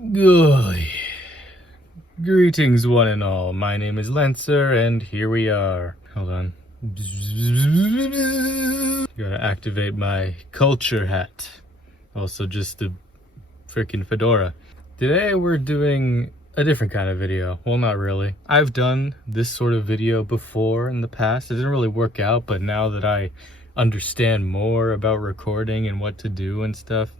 Good. Greetings, one and all. My name is Lancer, and here we are. Hold on. Gotta activate my culture hat. Also, just a freaking fedora. Today, we're doing a different kind of video. Well, not really. I've done this sort of video before in the past. It didn't really work out, but now that I understand more about recording and what to do and stuff,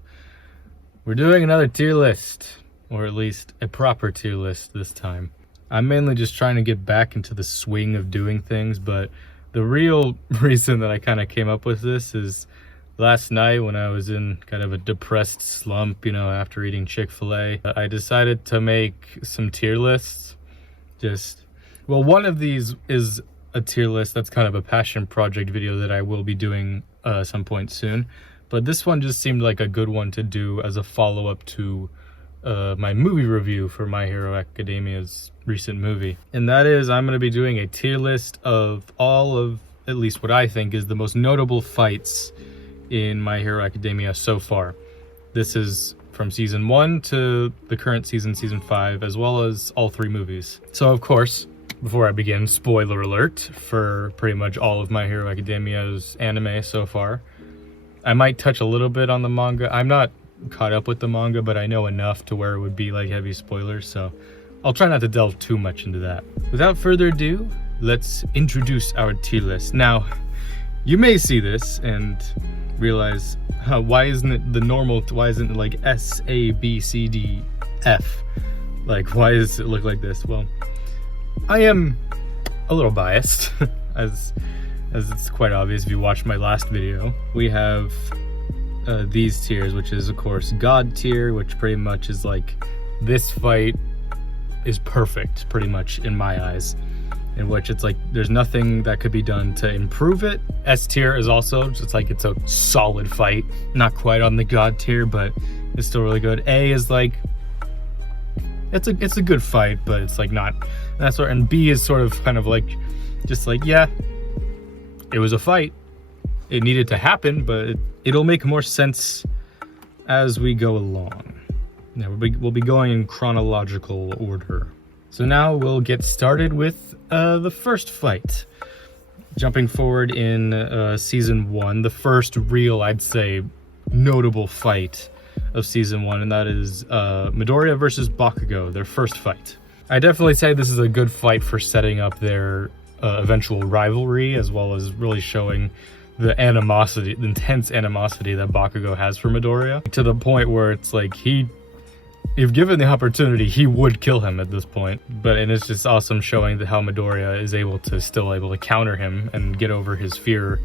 we're doing another tier list. Or at least a proper tier list this time. I'm mainly just trying to get back into the swing of doing things, but the real reason that I kind of came up with this is last night when I was in kind of a depressed slump, after eating Chick-fil-A, I decided to make some tier lists. One of these is a tier list that's kind of a passion project video that I will be doing some point soon, but this one just seemed like a good one to do as a follow-up to my movie review for My Hero Academia's recent movie. And that is, I'm going to be doing a tier list of all of, at least what I think is the most notable fights in My Hero Academia so far. This is from season 1 to the current season, season 5, as well as all 3 movies. So of course, before I begin, spoiler alert for pretty much all of My Hero Academia's anime so far. I might touch a little bit on the manga. I'm not caught up with the manga, but I know enough to where it would be like heavy spoilers, so I'll try not to delve too much into that. Without further ado, let's introduce our tier list. Now, you may see this and realize, why isn't it the normal, why isn't it like S, A, B, C, D, F? Like, why does it look like this? Well, I am a little biased, as it's quite obvious if you watched my last video. We have these tiers, which is of course God tier, which pretty much is like, this fight is perfect pretty much in my eyes, in which it's like there's nothing that could be done to improve it. S tier is also just like, it's a solid fight, not quite on the God tier, but it's still really good. A is like, it's a good fight, but it's like not that sort. And B is sort of kind of like, just like, yeah, it was a fight, it needed to happen, but it'll make more sense as we go along. Now we'll be going in chronological order. So now we'll get started with the first fight. Jumping forward in season 1, the first real, I'd say, notable fight of season 1, and that is Midoriya versus Bakugo, their first fight. I definitely say this is a good fight for setting up their eventual rivalry, as well as really showing the animosity, the intense animosity that Bakugo has for Midoriya, to the point where it's like if given the opportunity, he would kill him at this point. And it's just awesome showing how Midoriya is still able to counter him and get over his fear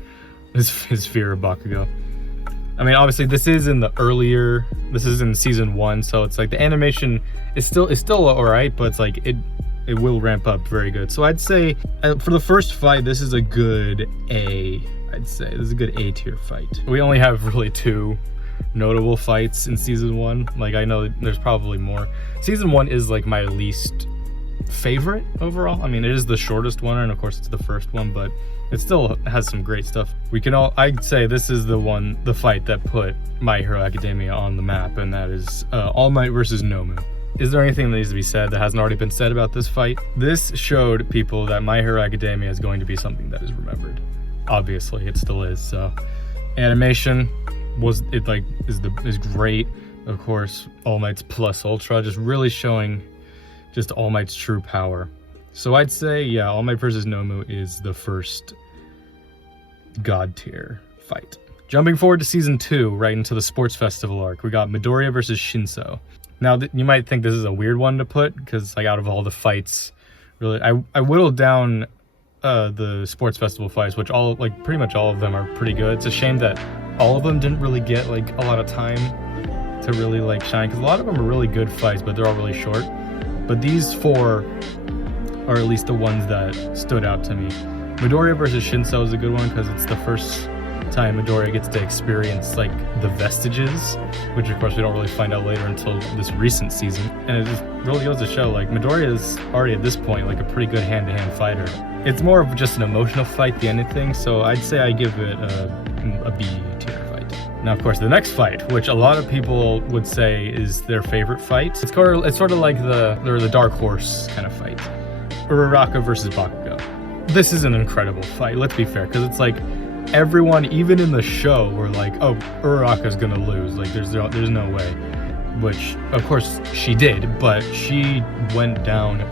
of Bakugo. I mean, obviously this is in season 1, so it's like the animation is still alright, but it's like it will ramp up very good. So I'd say for the first fight, this is a good A. I'd say this is a good A tier fight. We only have really 2 notable fights in season 1. Like, I know there's probably more. Season 1 is like my least favorite overall. I mean, it is the shortest one, and of course it's the first one, but it still has some great stuff. I'd say this is the fight that put My Hero Academia on the map, and that is All Might versus Nomu. Is there anything that needs to be said that hasn't already been said about this fight? This showed people that My Hero Academia is going to be something that is remembered. Obviously, it still is. So, animation is great. Of course, All Might's plus ultra, just really showing just All Might's true power. So I'd say, yeah, All Might versus Nomu is the first God tier fight. Jumping forward to season 2, right into the sports festival arc, we got Midoriya versus Shinso. Now, you might think this is a weird one to put, because like out of all the fights, really, I whittled down the sports festival fights, which pretty much all of them are pretty good. It's a shame that all of them didn't really get like a lot of time to really like shine, because a lot of them are really good fights, but they're all really short. But these 4 are at least the ones that stood out to me. Midoriya versus Shinso is a good one, because it's the first time Midoriya gets to experience like the vestiges, which of course we don't really find out later until this recent season. And it just really goes to show like Midoriya is already at this point like a pretty good hand-to-hand fighter. It's more of just an emotional fight than anything, so I'd say I give it a B tier fight. Now, of course, the next fight, which a lot of people would say is their favorite fight, it's sort of like the dark horse kind of fight. Uraraka versus Bakugo. This is an incredible fight, let's be fair, because it's like everyone, even in the show, were like, oh, Uraraka's gonna lose, like there's no way. Which, of course, she did, but she went down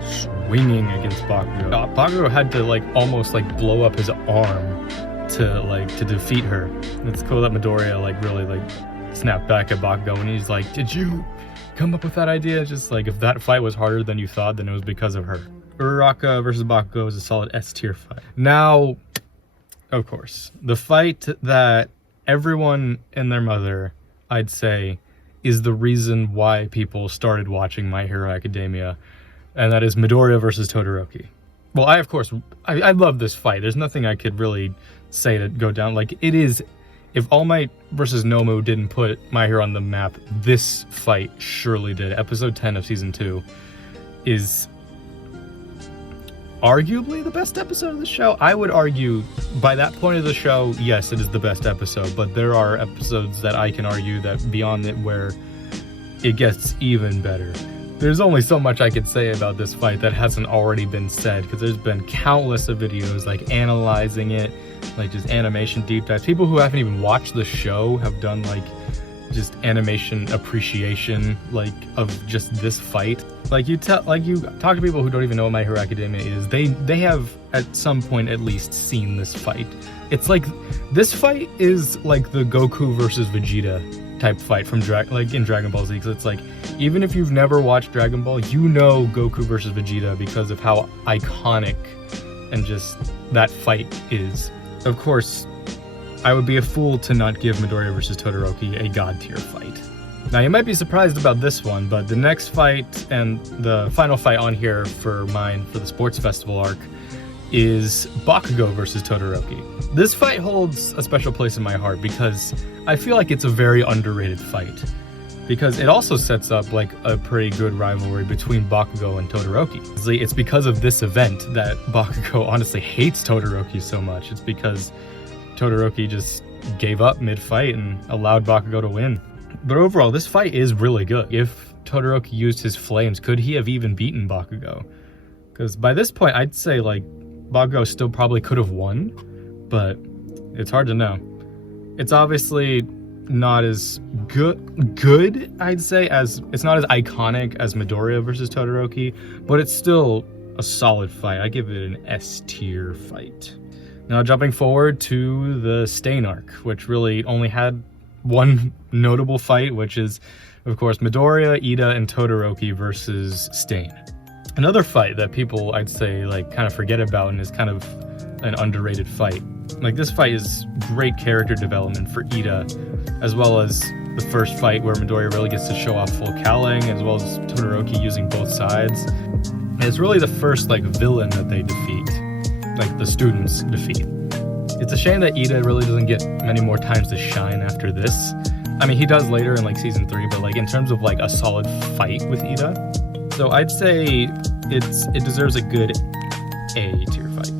swinging against Bakugo. Bakugo had to like almost like blow up his arm to defeat her. It's cool that Midoriya like really like snapped back at Bakugo and he's like, did you come up with that idea? Just like, if that fight was harder than you thought, then it was because of her. Uraraka versus Bakugo is a solid S tier fight. Now, of course, the fight that everyone and their mother, I'd say, is the reason why people started watching My Hero Academia, and that is Midoriya versus Todoroki. Well, I love this fight. There's nothing I could really say to go down. Like, it is, if All Might versus Nomu didn't put My Hero on the map, this fight surely did. Episode 10 of season 2 is arguably the best episode of the show. I would argue by that point of the show, yes, it is the best episode, but there are episodes that I can argue that beyond it where it gets even better. There's only so much I could say about this fight that hasn't already been said, because there's been countless of videos like analyzing it, like just animation deep dives. People who haven't even watched the show have done like just animation appreciation like of just this fight. Like you talk to people who don't even know what My Hero Academia is, they have at some point at least seen this fight. It's like this fight is like the Goku versus Vegeta type fight from in Dragon Ball Z, because it's like, even if you've never watched Dragon Ball, you know Goku versus Vegeta because of how iconic and just that fight is. Of course, I would be a fool to not give Midoriya versus Todoroki a god tier fight. Now, you might be surprised about this one, but the next fight and the final fight on here for mine for the sports festival arc is Bakugo versus Todoroki. This fight holds a special place in my heart because I feel like it's a very underrated fight, because it also sets up like a pretty good rivalry between Bakugo and Todoroki. It's because of this event that Bakugo honestly hates Todoroki so much. It's because Todoroki just gave up mid-fight and allowed Bakugo to win. But overall, this fight is really good. If Todoroki used his flames, could he have even beaten Bakugo? Because by this point, I'd say like Bakugo still probably could have won, but it's hard to know. It's obviously not as good, I'd say, as it's not as iconic as Midoriya versus Todoroki, but it's still a solid fight. I give it an S tier fight. Now jumping forward to the Stain arc, which really only had one notable fight, which is, of course, Midoriya, Ida, and Todoroki versus Stain. Another fight that people, I'd say, like, kind of forget about and is kind of an underrated fight. Like, this fight is great character development for Ida, as well as the first fight where Midoriya really gets to show off full cowling, as well as Todoroki using both sides. And it's really the first, like, villain that they defeat, like, the students defeat. It's a shame that Ida really doesn't get many more times to shine after this. I mean, he does later in, like, season 3, but, like, in terms of, like, a solid fight with Ida, so I'd say it deserves a good A tier fight.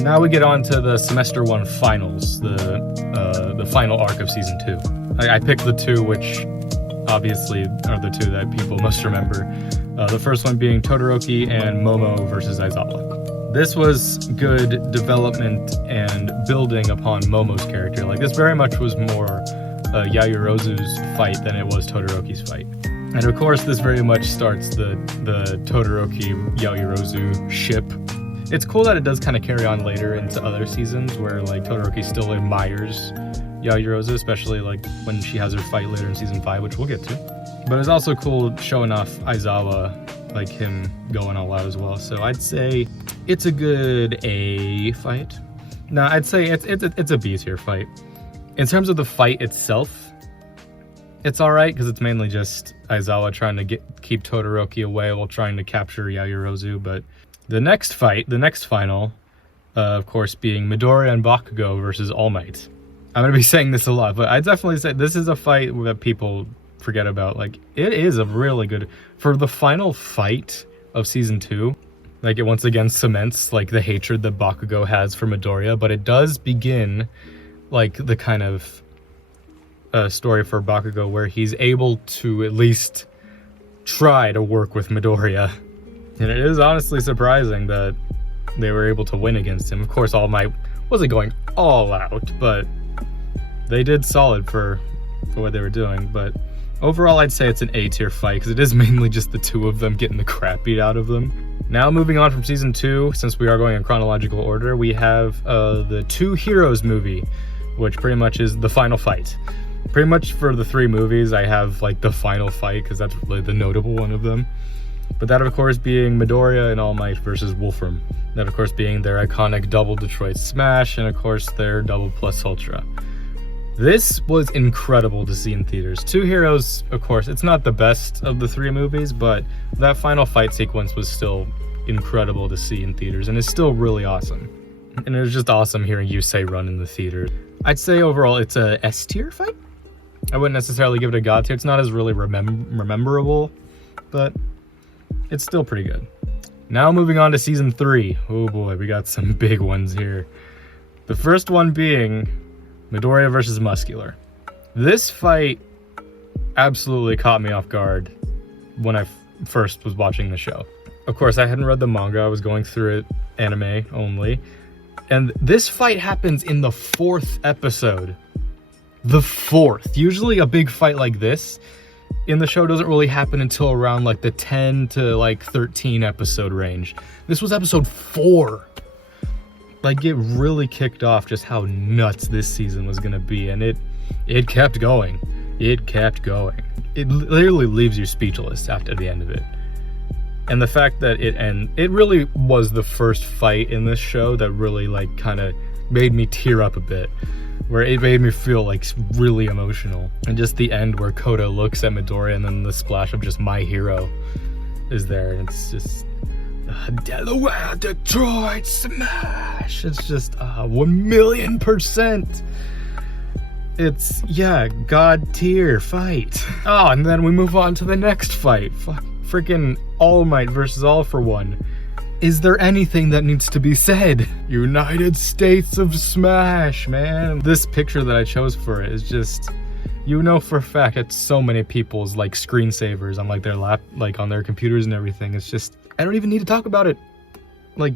Now we get on to the semester 1 finals, the final arc of season 2. I picked the two which obviously are the two that people most remember. The first one being Todoroki and Momo versus Aizawa. This was good development and building upon Momo's character. Like, this very much was more Yaoyorozu's fight than it was Todoroki's fight. And of course, this very much starts the Todoroki-Yaoyorozu ship. It's cool that it does kind of carry on later into other seasons where, like, Todoroki still admires Yaoyorozu, especially, like, when she has her fight later in season 5, which we'll get to. But it's also cool showing off Aizawa, like, him going all out as well. So I'd say it's a good A fight. No, I'd say it's a B tier fight. In terms of the fight itself, it's alright, because it's mainly just Aizawa trying to keep Todoroki away while trying to capture Yaoyorozu. But the next fight, the next final, of course, being Midoriya and Bakugo versus All Might. I'm going to be saying this a lot, but I definitely say this is a fight that people forget about. Like, it is a really good, for the final fight of season 2, like, it once again cements, like, the hatred that Bakugo has for Midoriya, but it does begin, like, the kind of story for Bakugo where he's able to at least try to work with Midoriya. And it is honestly surprising that they were able to win against him. Of course, All Might wasn't going all out, but they did solid for what they were doing. But overall, I'd say it's an A tier fight because it is mainly just the two of them getting the crap beat out of them. Now moving on from season 2, since we are going in chronological order, we have the Two Heroes movie, which pretty much is the final fight. Pretty much for the 3 movies, I have like the final fight because that's really the notable one of them. But that of course being Midoriya and All Might versus Wolfram. That of course being their iconic double Detroit Smash and of course their double plus Ultra. This was incredible to see in theaters. Two Heroes, of course, it's not the best of the 3 movies, but that final fight sequence was still incredible to see in theaters and it's still really awesome. And it was just awesome hearing Yusei run in the theater. I'd say overall it's a S tier fight. I wouldn't necessarily give it a God tier. It's not as really rememberable, but it's still pretty good. Now moving on to season 3. Oh boy, we got some big ones here. The first one being Midoriya versus Muscular. This fight absolutely caught me off guard when I first was watching the show. Of course, I hadn't read the manga. I was going through it anime only. And this fight happens in the 4th episode. The 4th. Usually a big fight like this in the show doesn't really happen until around like the 10 to like 13 episode range. This was episode 4. Like it really kicked off just how nuts this season was gonna be, and it kept going. It kept going. It literally leaves you speechless after the end of it. And the fact that it really was the first fight in this show that really like kind of made me tear up a bit, where it made me feel like really emotional. And just the end where Koda looks at Midoriya and then the splash of just my hero is there, and it's just Delaware Detroit Smash. It's just 1,000,000%. It's, yeah, God tier fight. Oh, and then we move on to the next fight. Freaking All Might versus All for One. Is there anything that needs to be said? United States of Smash, man. This picture that I chose for it is just, you know for a fact it's so many people's like screensavers on like their on their computers and everything. It's just, I don't even need to talk about it. Like,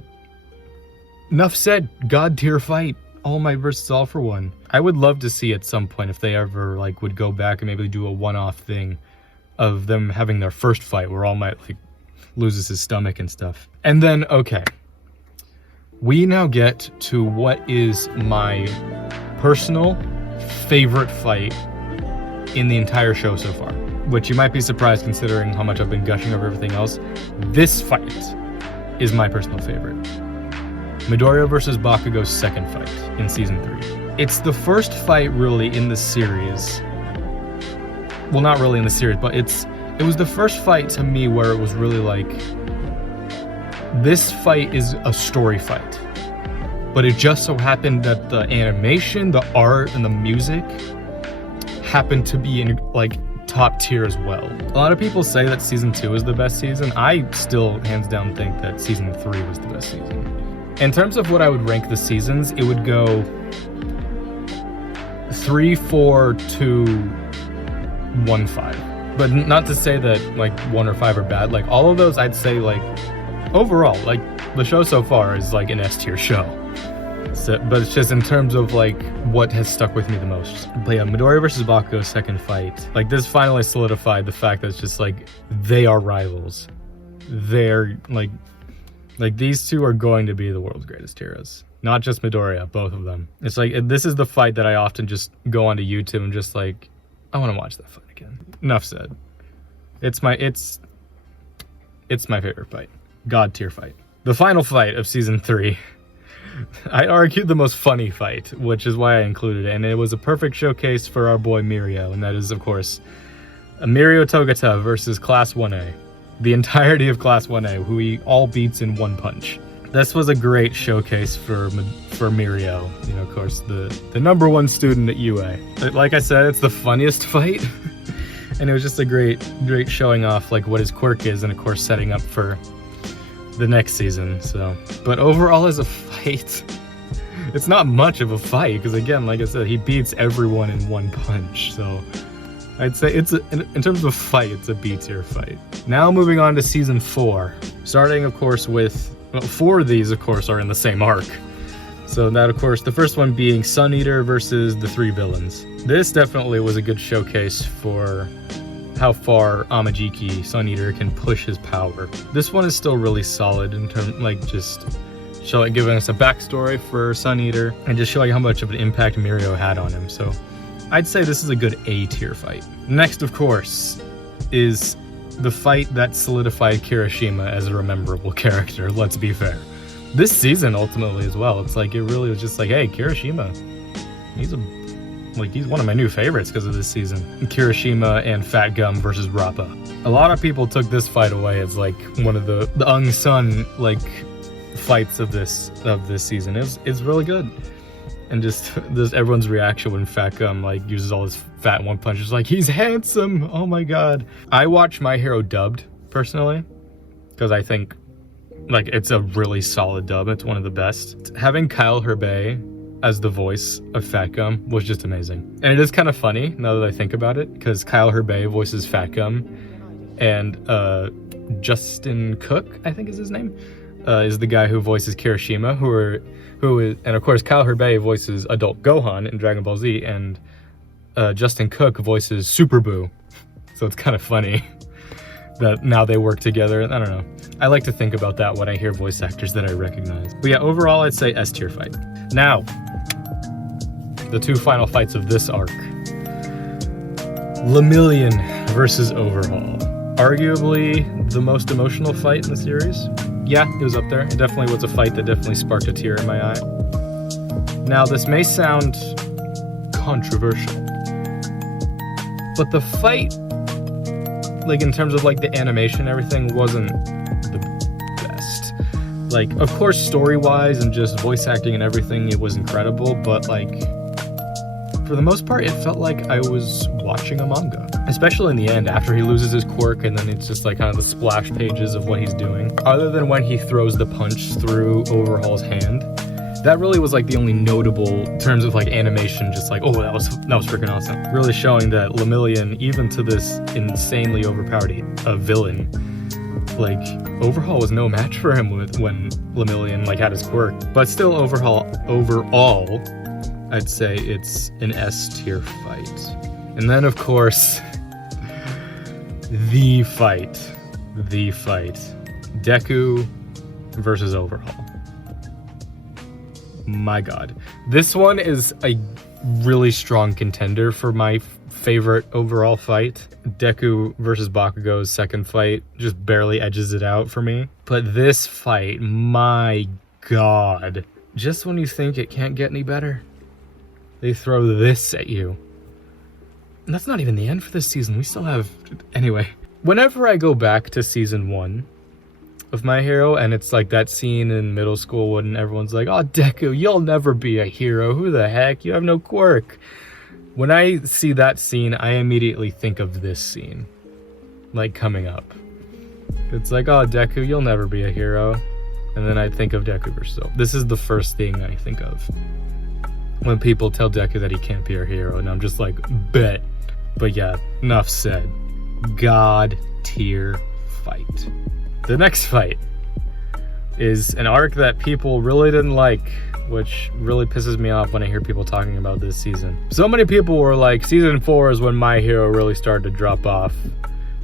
enough said. God tier fight. All Might versus All for One. I would love to see at some point if they ever like would go back and maybe do a one-off thing of them having their first fight where All Might like loses his stomach and stuff. And then, okay, we now get to what is my personal favorite fight in the entire show so far, which you might be surprised considering how much I've been gushing over everything else. This fight is my personal favorite. Midoriya versus Bakugo's second fight in season 3. It's the first fight really in the series. Well, not really in the series, but it was the first fight to me where it was really like, this fight is a story fight. But it just so happened that the animation, the art, and the music happened to be in like top tier as well. A lot of people say that season 2 is the best season. I still hands down think that season 3 was the best season. In terms of what I would rank the seasons, it would go 3, 4, 2, 1, 5. But not to say that like 1 or 5 are bad. Like all of those, I'd say like overall, like the show so far is like an S tier show. So, but it's just in terms of like what has stuck with me the most. But yeah, Midoriya versus Bakugo's second fight. Like this finally solidified the fact that it's just like they are rivals. They're like these two are going to be the world's greatest heroes. Not just Midoriya, both of them. It's like this is the fight that I often just go onto YouTube and just like, I want to watch that fight again. Enough said. It's my favorite fight. God tier fight. The final fight of season 3. I argued the most funny fight, which is why I included it, and it was a perfect showcase for our boy Mirio, and that is, of course, Mirio Togata versus Class 1A. The entirety of Class 1A, who he all beats in one punch. This was a great showcase for Mirio, you know, of course, the #1 student at UA. Like I said, it's the funniest fight, and it was just a great showing off like what his quirk is, and of course setting up for the next season. So, but overall as a fight, it's not much of a fight, because again, like I said, he beats everyone in one punch, so I'd say in terms of fight, it's a B tier fight. Now moving on to season 4, starting of course with, well, 4 of these of course are in the same arc. So that of course, the first one being Sun Eater versus the 3 villains. This definitely was a good showcase for how far Amajiki, Sun Eater, can push his power. This one is still really solid in terms, like, just giving us a backstory for Sun Eater and just showing how much of an impact Mirio had on him. So I'd say this is a good A tier fight. Next, of course, is the fight that solidified Kirishima as a rememberable character, let's be fair. This season, ultimately, as well, it's like, it really was just like, hey, Kirishima, he's one of my new favorites because of this season. Kirishima and Fat Gum versus Rappa. A lot of people took this fight away as like one of the unsung like fights of this season. It's really good. And just everyone's reaction when Fat Gum like uses all his fat in one punch is like, he's handsome, oh my god. I watch My Hero dubbed personally because I think like it's a really solid dub. It's one of the best. Having Kyle Herbe as the voice of Fat Gum was just amazing. And it is kind of funny now that I think about it, because Kyle Herbe voices Fat Gum, and Justin Cook, I think is his name, is the guy who voices Kirishima, and of course Kyle Herbe voices Adult Gohan in Dragon Ball Z, and Justin Cook voices Super Boo. So it's kind of funny that now they work together. I don't know. I like to think about that when I hear voice actors that I recognize. But yeah, overall I'd say S tier fight. Now, the 2 final fights of this arc. Lemillion versus Overhaul. Arguably the most emotional fight in the series. Yeah, it was up there. It definitely was a fight that definitely sparked a tear in my eye. Now, this may sound controversial, but the fight, like in terms of like the animation and everything, wasn't the best. Like, of course, story-wise and just voice acting and everything, it was incredible, but like, for the most part, it felt like I was watching a manga. Especially in the end, after he loses his quirk, and then it's just like kind of the splash pages of what he's doing. Other than when he throws the punch through Overhaul's hand, that really was like the only notable in terms of like animation, just like, oh, that was freaking awesome. Really showing that Lemillion, even to this insanely overpowered villain, like, Overhaul was no match for him when Lemillion like had his quirk. But still, overall, I'd say it's an S tier fight. And then of course, the fight. Deku versus Overhaul. My god. This one is a really strong contender for my favorite overall fight. Deku versus Bakugo's second fight just barely edges it out for me. But this fight, my god. Just when you think it can't get any better, they throw this at you. And that's not even the end for this season. We still have... Anyway. Whenever I go back to season 1 of My Hero, and it's like that scene in middle school when everyone's like, oh, Deku, you'll never be a hero. Who the heck? You have no quirk. When I see that scene, I immediately think of this scene. Like, coming up. It's like, oh, Deku, you'll never be a hero. And then I think of Deku versus Overhaul. This is the first thing I think of when people tell Deku that he can't be a hero, and I'm just like, bet. But yeah, enough said. God tier fight. The next fight is an arc that people really didn't like, which really pisses me off when I hear people talking about this season. So many people were like, season 4 is when My Hero really started to drop off.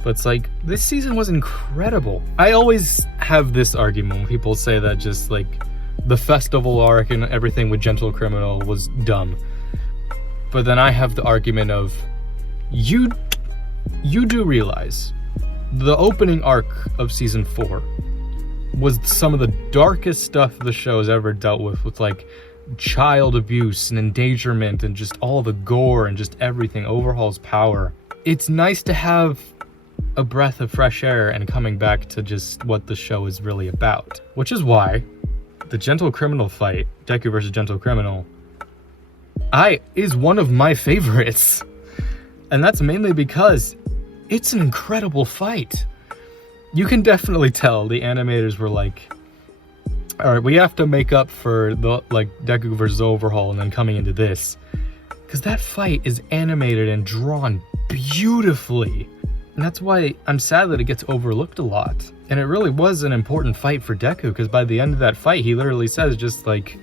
But it's like, this season was incredible. I always have this argument when people say that just like the festival arc and everything with Gentle Criminal was dumb. But then I have the argument of, you do realize the opening arc of season 4 was some of the darkest stuff the show has ever dealt with like child abuse and endangerment and just all the gore and just everything. Overhaul's power. It's nice to have a breath of fresh air and coming back to just what the show is really about. Which is why the Gentle Criminal fight, Deku versus Gentle Criminal, is one of my favorites. And that's mainly because it's an incredible fight. You can definitely tell the animators were like, All right, we have to make up for the like Deku versus Overhaul and then coming into this, because that fight is animated and drawn beautifully. And that's why I'm sad that it gets overlooked a lot. And it really was an important fight for Deku, because by the end of that fight, he literally says just like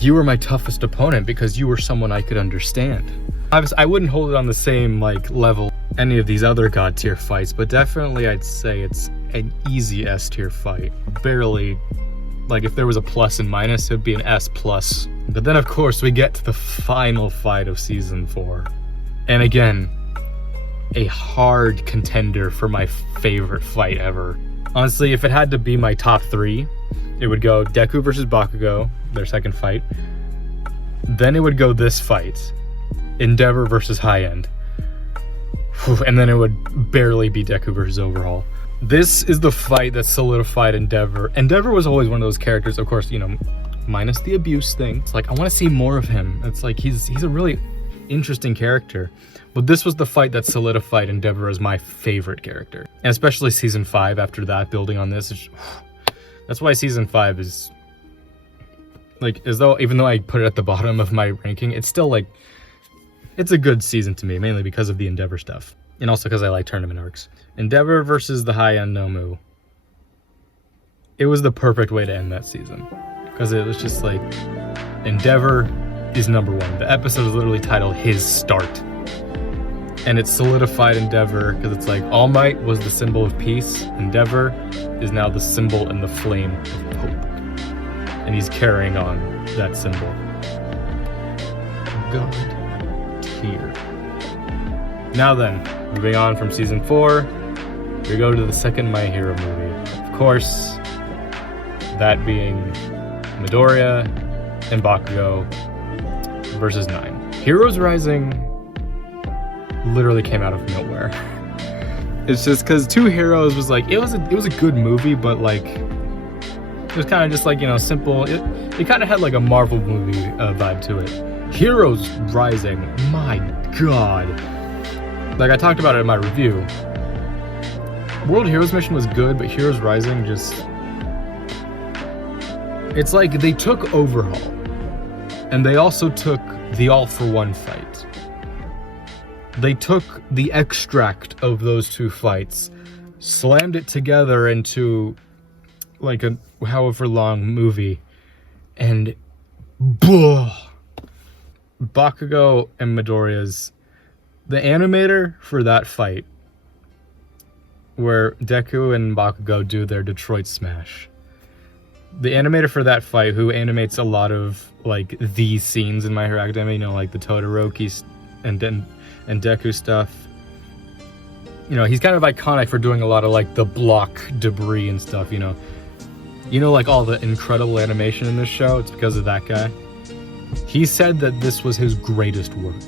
you were my toughest opponent because you were someone I could understand. Obviously, I wouldn't hold it on the same like level any of these other god tier fights, but definitely I'd say it's an easy S tier fight. Barely, like if there was a plus and minus, it'd be an S plus. But then of course we get to the final fight of season 4. And again, a hard contender for my favorite fight ever. Honestly, if it had to be my top 3, it would go Deku versus Bakugo, their second fight. Then it would go this fight, Endeavor versus High End. And then it would barely be Deku versus Overhaul. This is the fight that solidified Endeavor. Endeavor was always one of those characters, of course, you know, minus the abuse thing. It's like, I want to see more of him. It's like, he's a really interesting character. But this was the fight that solidified Endeavor as my favorite character. And especially season 5 after that, building on this. That's why season 5 is, like, even though I put it at the bottom of my ranking, it's still like, it's a good season to me, mainly because of the Endeavor stuff. And also because I like tournament arcs. Endeavor versus the high-end Nomu. It was the perfect way to end that season. Because it was just like, Endeavor is number 1. The episode is literally titled His Start. And it solidified Endeavor, because it's like, All Might was the symbol of peace. Endeavor is now the symbol and the flame of hope. And he's carrying on that symbol. God tier. Now then, moving on from season 4, we go to the second My Hero movie. Of course, that being Midoriya and Bakugo versus 9. Heroes Rising literally came out of nowhere. It's just because Two Heroes was like, it was a good movie, but like, it was kind of just like, you know, simple. It kind of had like a Marvel movie vibe to it. Heroes Rising, my god. Like I talked about it in my review. World Heroes Mission was good, but Heroes Rising just... It's like they took Overhaul, and they also took the All For One fight. They took the extract of those two fights, slammed it together into like a however long movie, and Bakugo and Midoriya's... The animator for that fight, where Deku and Bakugo do their Detroit Smash. The animator for that fight, who animates a lot of like these scenes in My Hero Academia, you know, like the Todoroki and Deku stuff. You know, he's kind of iconic for doing a lot of like the block debris and stuff, you know. You know, like all the incredible animation in this show, it's because of that guy. He said that this was his greatest work,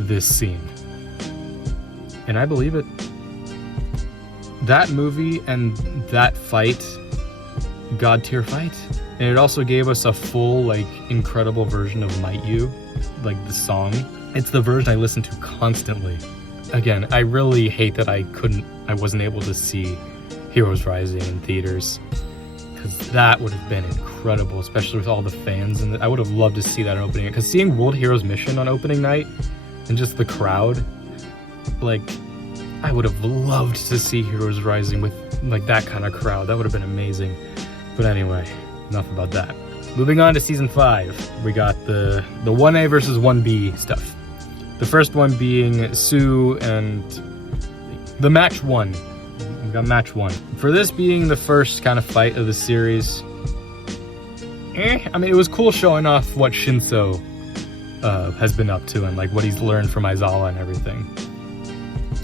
this scene. And I believe it. That movie and that fight, god tier fight. And it also gave us a full, like, incredible version of Might You, like the song. It's the version I listen to constantly. Again, I really hate that I wasn't able to see Heroes Rising in theaters, because that would have been incredible, especially with all the fans. And I would have loved to see that opening. Because seeing World Heroes Mission on opening night and just the crowd, like, I would have loved to see Heroes Rising with like that kind of crowd. That would have been amazing. But anyway, enough about that. Moving on to season 5, we got the 1A versus 1B stuff. The first one being Sue and the match 1. We got match 1. For this being the first kind of fight of the series, I mean, it was cool showing off what Shinso has been up to and like what he's learned from Aizawa and everything.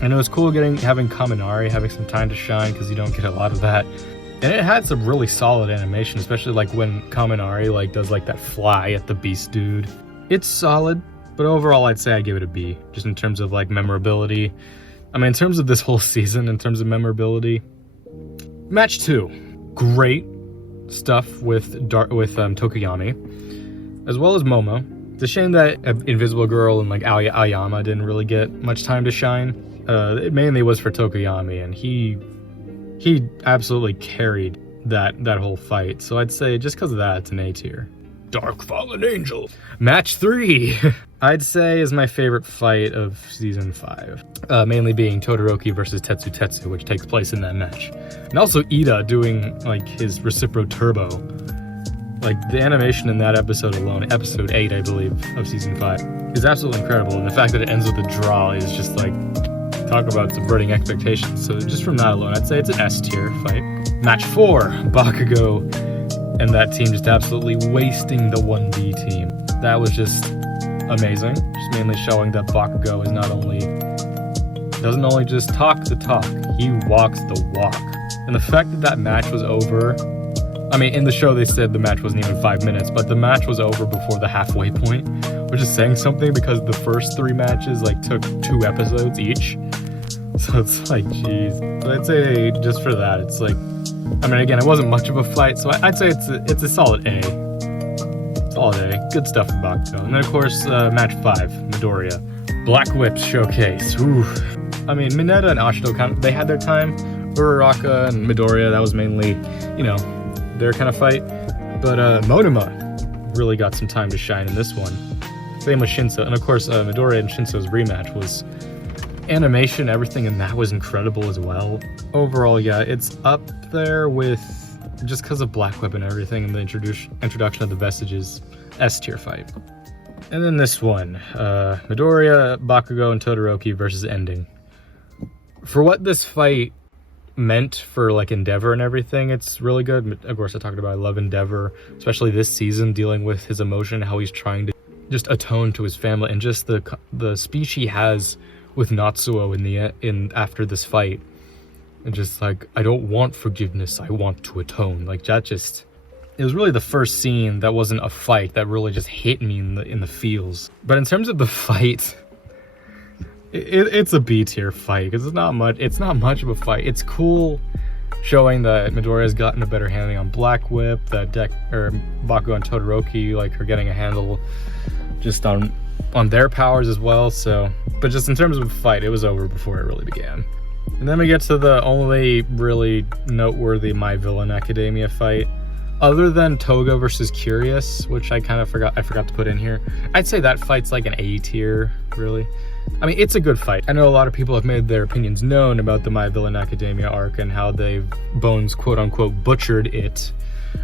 And it was cool having Kaminari having some time to shine, because you don't get a lot of that. And it had some really solid animation, especially like when Kaminari like does like that fly at the beast dude. It's solid, but overall I'd say I give it a B, just in terms of like memorability. I mean, in terms of this whole season, in terms of memorability. Match 2, great stuff with Tokoyami, as well as Momo. It's a shame that Invisible Girl and like Aoyama didn't really get much time to shine. It mainly was for Tokoyami, and he absolutely carried that whole fight. So I'd say just because of that, it's an A tier. Dark Fallen Angel. Match 3. I'd say is my favorite fight of season 5. Mainly being Todoroki versus Tetsu Tetsu, which takes place in that match. And also Ida doing like his Recipro Turbo. Like the animation in that episode alone, episode 8 I believe of season 5, is absolutely incredible. And the fact that it ends with a draw is just like, talk about subverting expectations. So just from that alone, I'd say it's an S tier fight. Match 4, Bakugo and that team just absolutely wasting the 1B team. That was just amazing. Just mainly showing that Bakugo is doesn't only just talk the talk, he walks the walk. And the fact that that match was over, I mean, in the show they said the match wasn't even 5 minutes, but the match was over before the halfway point, which is saying something because the first 3 matches like took 2 episodes each. So it's like, geez. So I'd say just for that, it's like, I mean, again, it wasn't much of a fight, so I'd say it's a solid A. Solid A. Good stuff from Bakugo. And then, of course, match 5, Midoriya. Black Whip Showcase. Ooh. I mean, Mineta and Ashito, they had their time. Uraraka and Midoriya, that was mainly, you know, their kind of fight. But Monoma really got some time to shine in this one. Same with Shinso. And, of course, Midoriya and Shinso's rematch was animation, everything, and that was incredible as well. Overall, yeah, it's up there with, just because of Black Whip and everything and the introduction of the Vestiges, S tier fight. And then this one, Midoriya, Bakugo, and Todoroki versus Ending. For what this fight meant for like Endeavor and everything, it's really good. Of course, I talked about I love Endeavor, especially this season, dealing with his emotion, how he's trying to just atone to his family, and just the speech he has with Natsuo in after this fight, and just like, I don't want forgiveness, I want to atone. Like that just, it was really the first scene that wasn't a fight that really just hit me in the feels. But in terms of the fight, it's a B tier fight because it's not much of a fight. It's cool showing that Midoriya's gotten a better handling on Black Whip, that Bakugo and Todoroki like are getting a handle just on their powers as well. So, but just in terms of a fight, it was over before it really began. And then we get to the only really noteworthy My Villain Academia fight, other than Toga versus Curious, which I forgot to put in here. I'd say that fight's like an A tier, really. I mean, it's a good fight. I know a lot of people have made their opinions known about the My Villain Academia arc and how they've Bones quote-unquote butchered it.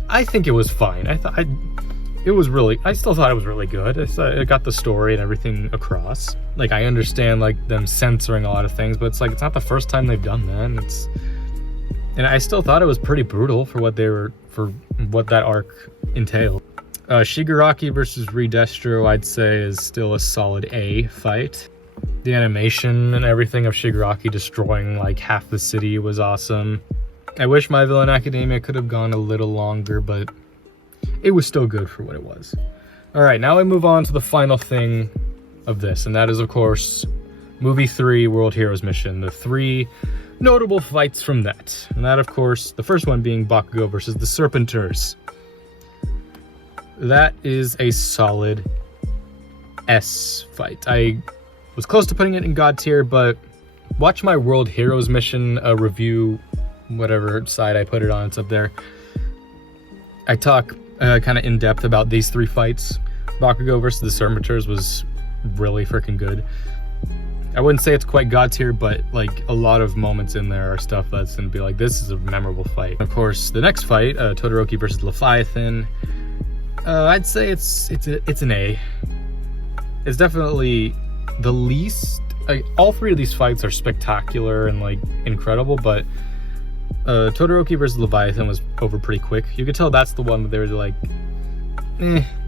I think it was fine. I still thought it was really good. It got the story and everything across. Like, I understand like them censoring a lot of things, but it's like, it's not the first time they've done that. And I still thought it was pretty brutal for what that arc entailed. Shigaraki versus Redestro, I'd say, is still a solid A fight. The animation and everything of Shigaraki destroying like half the city was awesome. I wish My Villain Academia could have gone a little longer, but it was still good for what it was. All right, now we move on to the final thing of this, and that is, of course, Movie 3, World Heroes Mission. The 3 notable fights from that. And that, of course, the first one being Bakugo versus the Serpenters. That is a solid S fight. I was close to putting it in God tier, but watch my World Heroes Mission review, whatever side I put it on, it's up there. I talk kind of in depth about these 3 fights. Bakugo versus the Serpenters was really freaking good. I wouldn't say it's quite God tier, but like a lot of moments in there are stuff that's gonna be like, this is a memorable fight. Of course, the next fight, Todoroki versus Leviathan, I'd say it's an A. It's definitely the least. All 3 of these fights are spectacular and like incredible, but Todoroki versus Leviathan was over pretty quick. You could tell that's the one that they were like,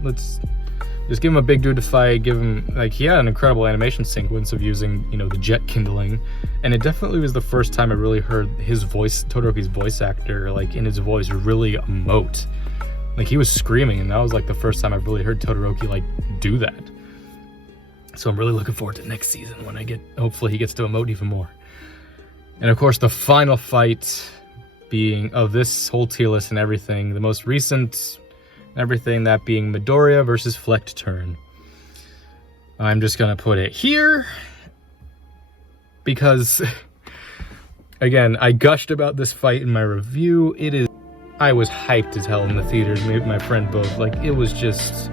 let's just give him a big dude to fight. Give him, like, he had an incredible animation sequence of using, you know, the jet kindling, and it definitely was the first time I really heard his voice, Todoroki's voice actor, like in his voice really emote. Like he was screaming, and that was like the first time I've really heard Todoroki like do that. So I'm really looking forward to next season when hopefully he gets to emote even more. And of course, the final fight being of this whole tier list and everything, the most recent and everything, that being Midoriya versus Flecked Turn. I'm just gonna put it here because, again, I gushed about this fight in my review. It is I was hyped as hell in the theaters, me and my friend both. Like, it was just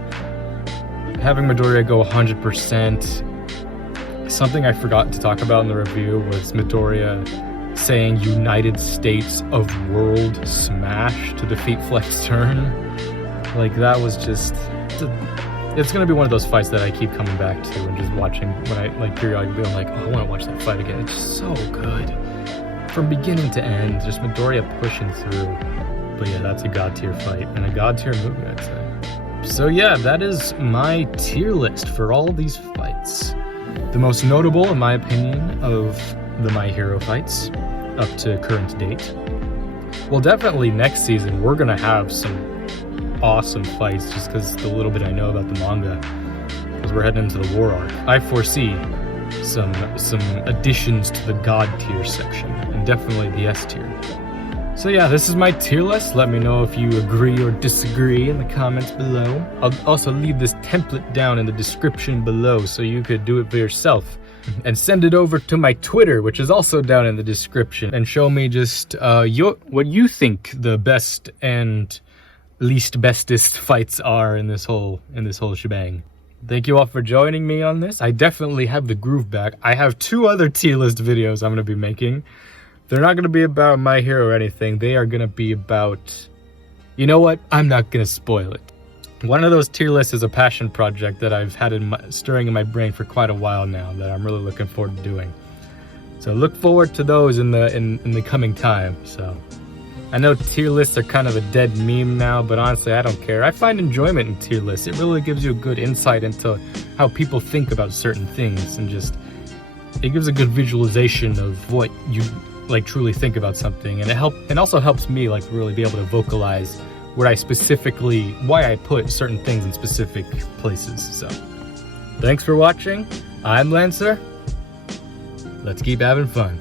having Midoriya go 100%. Something I forgot to talk about in the review was Midoriya saying United States of World Smash to defeat Flex Turn. Like, that was just... It's gonna be one of those fights that I keep coming back to and just watching when I, like, periodically I'm like, oh, I wanna watch that fight again. It's just so good. From beginning to end, just Midoriya pushing through. But yeah, that's a god tier fight and a god tier movie, I'd say. So yeah, that is my tier list for all these fights. The most notable, in my opinion, of the My Hero fights up to current date. Well, definitely next season we're gonna have some awesome fights just because the little bit I know about the manga, because we're heading into the war arc. I foresee some additions to the god tier section and definitely the S tier. So yeah, this is my tier list. Let me know if you agree or disagree in the comments below. I'll also leave this template down in the description below so you could do it for yourself. And send it over to my Twitter, which is also down in the description, and show me just what you think the best and least bestest fights are in this whole shebang. Thank you all for joining me on this. I definitely have the groove back. I have 2 other tier list videos I'm going to be making. They're not going to be about My Hero or anything. They are going to be about... You know what? I'm not going to spoil it. One of those tier lists is a passion project that I've had stirring in my brain for quite a while now that I'm really looking forward to doing. So look forward to those in the coming time. So I know tier lists are kind of a dead meme now, but honestly, I don't care. I find enjoyment in tier lists. It really gives you a good insight into how people think about certain things, and just it gives a good visualization of what you like truly think about something, and it also helps me like really be able to vocalize why I put certain things in specific places. So thanks for watching. I'm Lancer. Let's keep having fun.